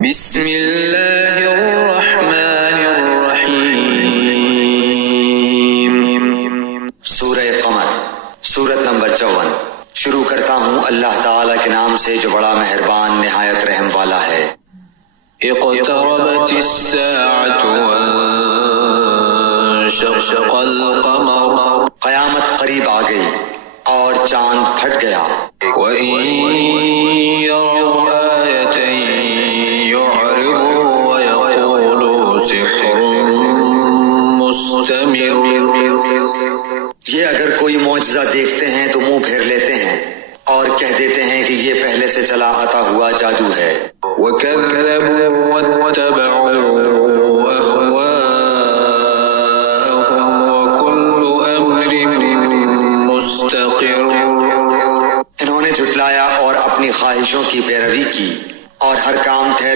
بسم اللہ الرحمن الرحیم۔ سورہ قمر، سورت نمبر 54۔ شروع کرتا ہوں اللہ تعالیٰ کے نام سے جو بڑا مہربان نہایت رحم والا ہے۔ اقتربت الساعة وانشق القمر، قیامت قریب آ گئی اور چاند پھٹ گیا۔ وإن يروا آية يعرضوا ويقولوا سحر مستمر، یہ اگر کوئی معجزہ دیکھتے ہیں تو منہ پھیر لیتے ہیں اور کہہ دیتے ہیں کہ یہ پہلے سے چلا آتا ہوا جادو ہے۔ وكذبوا واتبعوا أهواءهم وكل أمر مستقر، انہوں نے جھٹلایا اور اپنی خواہشوں کی پیروی کی اور ہر کام ٹھہرے